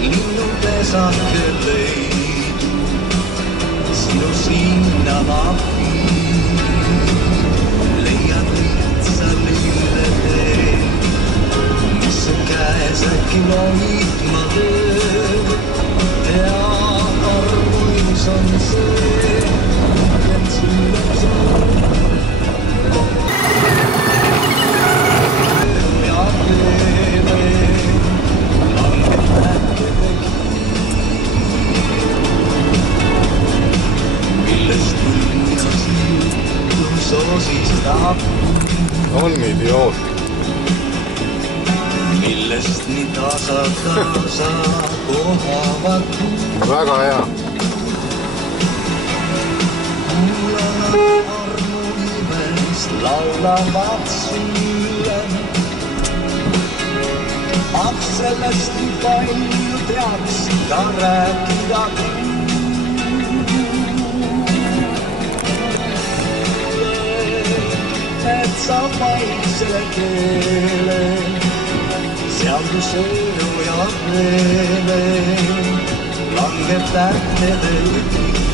linnupesake leidu, sinu sinna ma viin. Leiad lihtsa lilletee, mis on käes äkki loitma töö. Ja armuis on see, et sulle saab. Ja teele langeb näkkede kiir, millest tulnasi juhtum soosistab. On idioot. Millest nii tasa kohavad. Väga hea. Kuulana armu nimest laulavad sulle. Sellest nii palju teaksid ka rääkida kuule, et sa vaiksele keele, seal kus öö ja veele langeb tähtede kõik.